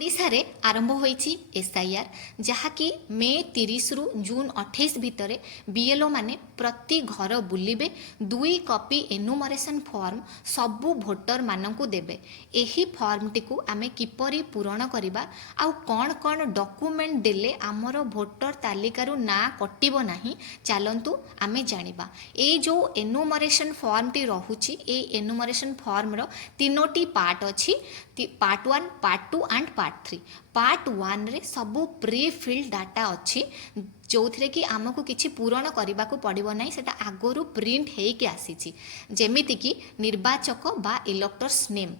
ओडिशा रे आरंभ होईची एसआईआर जहाँकि मे 30 रु जून 28 भितर बीएलओ माने प्रति घर बुलिबे 2 कॉपी एनुमरेशन फॉर्म सबु भोटर मानकु देबे। एही फॉर्म टिकु आमे किपरि पूरण करिबा आउ कोन कोन डॉक्यूमेंट देले आमर भोटर तालिकारु ना कटिबो नाही चलंतु आमे जानिबा। ए जो एनुमरेशन फॉर्म टी रहुची ए एनुमरेशन फॉर्म रो तीनोटी पार्ट अछि। Part 1 part 2 and part 3। Part 1 रे सबु प्री फिल्ड डाटा अच्छी जो थे कि आमको किसी पूरण करने को पड़ो ना से आगु प्रिंट होके आसी जमीती कि निर्वाचक बा electors name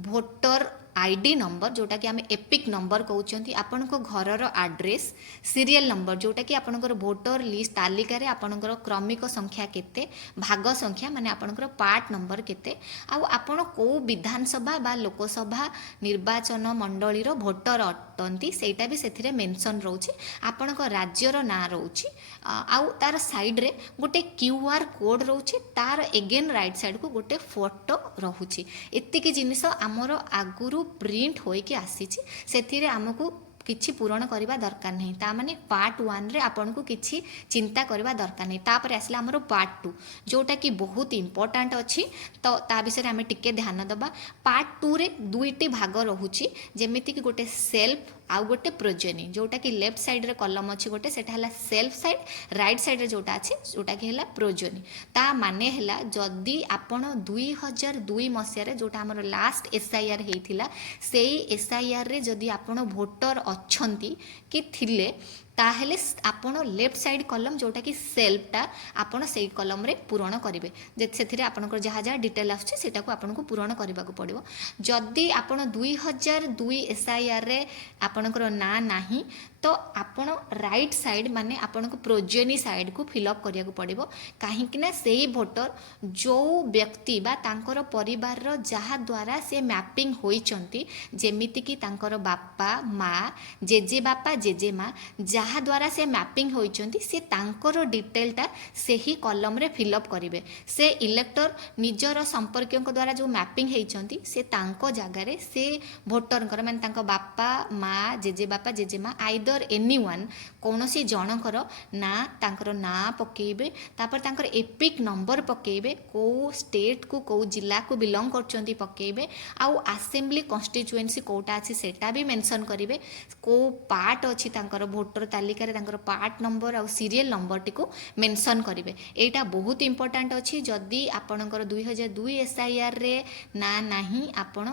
voter ID number जोटा कि आम एपिक नंबर कहते आपण घर आड्रेस सीरियल नंबर जोटा कि आपणकर भोटर लिस्ट तालिकार आपणकर क्रमिक संख्या केते भाग संख्या माने आपणकर पार्ट नंबर केते आपण को विधानसभा बा लोकसभा निर्वाचन मंडलीर भोटर अटंती सेटा भी से मेंशन रोचे आपणक राज्यर ना रोचे आउ तार साइड रे गोटे क्यूआर कोड रोचे तार एगेन राइट साइड को गोटे फोटो रोचे एतिकी जिनिस आमर आगुरु प्रिंट होइके आसीची सेथिरे आमको किछि पूरण करबा दरकार नहीं ता माने पार्ट 1 रे आपन को किछि चिंता करबा दरकार नहीं तापर आसला हमरो पार्ट 2 जोटा कि बहुत इंपोर्टेंट अछि तो ता विषय आमे टिके ध्यान दबा। पार्ट 2 रे दुईटी भाग रहुची जेमिति कि गोटे सेल्फ आउ गोटे प्रोजेनी जोटा कि लेफ्ट साइड रे कलम अछि गोटे सेटा हला सेल्फ साइड राइट साइड रे जोटा अछि जोटा कि हला प्रोजेनी ता माने हला जदी आपण 2002 मसिया रे जोटा हमर लास्ट एसआईआर हेइथिला सेई एसआईआर रे जदी आपण भोटर अछंती कि थिले ताहेले आपण लेफ्ट साइड कलम जोटा कि सेल्फटा आपण सेई कलम रे पूरण करिवे जे सेथिरे आपनकर जहा जहा डिटेल आछे सेटा को आपनको पूरण करबा को पड़िबो। जदी आपण 2002 एसआईआर रे आपनकर ना नाही तो आपण राइट साइड माने आपनको प्रोजेनी साइड को फिलअप करिया को पड़िबो काहे कि ना सेई भोटर जो व्यक्ति बा तांकर परिवार रो जहा द्वारा से मैपिंग होईचंती जेमिति कि तांकर बापा माँ जेजे बापा जेजे माँ जहा द्वारा से मैपिंग होईचंती से तांकर डिटेलटा सेही कलम रे फिलअप करिवे। से इलेक्टर निजर संपर्कियों द्वारा जो मैपिंग होईचंती से तांको जगह रे से भोटर माने तांको बापा माँ जेजे बापा जेजे माँ आइदर एनीवन कौनसी जनकर ना तांकर ना पकेबे तापर तांकर एपिक नंबर पकेबे को स्टेट को को जिला को बिलोंग करचंती पकेबे आउ असेंबली कॉन्स्टिट्यूएंसी कोटा अछि सेटा भी मेंशन करिवे को पार्ट अछि तांकर भोटर तालिका रे तांकर पार्ट नंबर आउ सीरियल नंबर टिको मेंशन करिवे। एटा बहुत इंपोर्टेंट अछि जदी आपणकर 2002 एसआईआर रे ना नाही आपण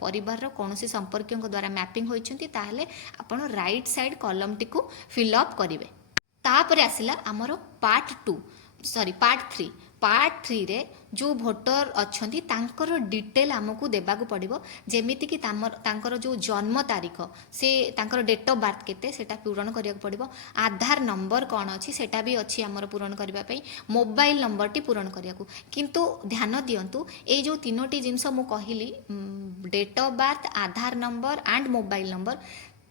परिवार कौन से संपर्कियों द्वारा मैपिंग होइचंती ताहले आपण राइट साइड कॉलम टिको फिलअप करिवे। तापर आसिला हमरो पार्ट 3 पार्ट 3 रे जो भोटर अछंती तांकर डिटेल हमकु देबाकू पड़िबो जेमिति कि तांकर जो जन्म तारीख से तांकर डेट ऑफ बर्थ केते सेटा पूरण करिया पड़िबो। आधार नंबर कौन अछि सेटा भी अछि हमर पूरण करबा पई मोबाइल नंबर टी पूरण करिया को किंतु ध्यान दियंतु ए जो तीनोटी जिंस मु कहिली date of birth Aadhaar number and mobile number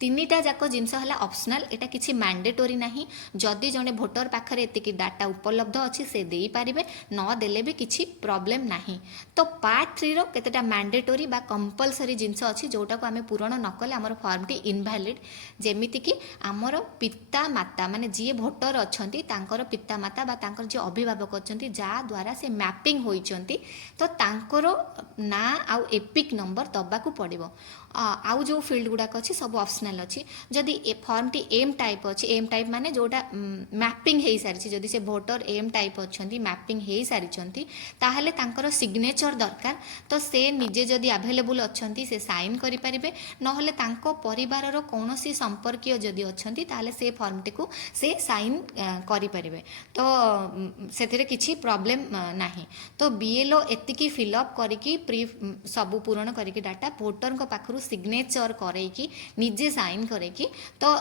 तीनिटा जाक जिनस है ऑप्शनल एटा किसी मैंडेटोरी नहीं जदि जड़े भोटर पाखरे एतिकी डाटा उपलब्ध अच्छी से दे पारिबे न देले भी किसी प्रॉब्लम नहीं। तो पार्ट 3 रो केतेटा मैंडेटोरी बा कंपलसरी जिनस अच्छी जोटा को आमे पूरण न कले हमर फॉर्म टी इनवैलिड जेमिति कि हमर पिता माता माने जी भोटर अछंती तांकर पिता माता बा तांकर जे अभिभावक अछंती जा द्वारा से मैपिंग होइचंती तो तांकर ना आउ एपिक नंबर दबा को पड़िबो। आउ जो फील्ड गुड़ाक अच्छी सब ऑप्शनल अच्छी जदि ए फॉर्म टी एम टाइप अच्छी एम टाइप माने जोटा मैपिंग हो सारी जदि से भोटर एम टाइप अच्छा मैपिंग हो सारी ताहले तांकर सिग्नेचर दरकार तो से निजे जदि अवेलेबल अच्छा से साइन करें नहले तांको परिवार रो कौनसी संपर्कीय जदि अच्छा ताहले से फॉर्म टी को से साइन करें तो से किसी प्रॉब्लम नहीं। तो बीएलओ एतिकी फिलअप करिकी प्री सबू पूरण करिकी डाटा भोटर पाखरु सिग्नेचर करैकी निजे साइन करे कि तो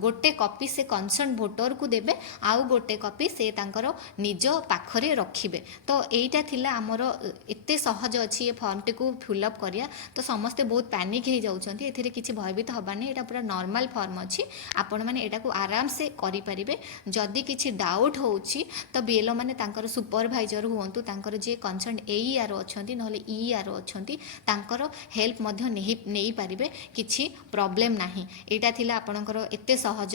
गोटे कॉपी से कंसर्न भोटर को देबे आउ गोटे कॉपी से तांकर निज पाखरे रखिबे। तो एटा थिला हमर एते सहज अछि ये फॉर्म टी को फिलअप करिया। तो समस्ते बहुत पैनिक हो जाउछंती, एथिरे किछि भयभीत हबानी, एटा पूरा नॉर्मल फॉर्म अछि, आपण माने एटा को आराम से करि परिबे। जदि किछि डाउट होउछि तो बीएलओ माने तांकर सुपरवाइजर हुअंतु, तांकर जे कंसर्न एईआर अछंती नहले ईआर अछंती, तांकर हेल्प मध्य नेई पारिबे, किछि प्रॉब्लम नाही। एटा थिला आपणकर एते सहज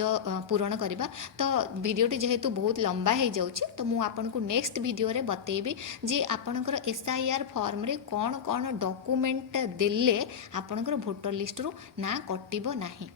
पूरण करिबा। तो वीडियोटी जेहेतु बहुत लंबा हो जाउछि तो मु आपनको नेक्स्ट वीडियो रे बतेइबी जे आपणकर एसआईआर फॉर्म रे कोन कोन डॉक्यूमेंट देले आपणकर वोटर लिस्ट रु ना कटिबो नाही।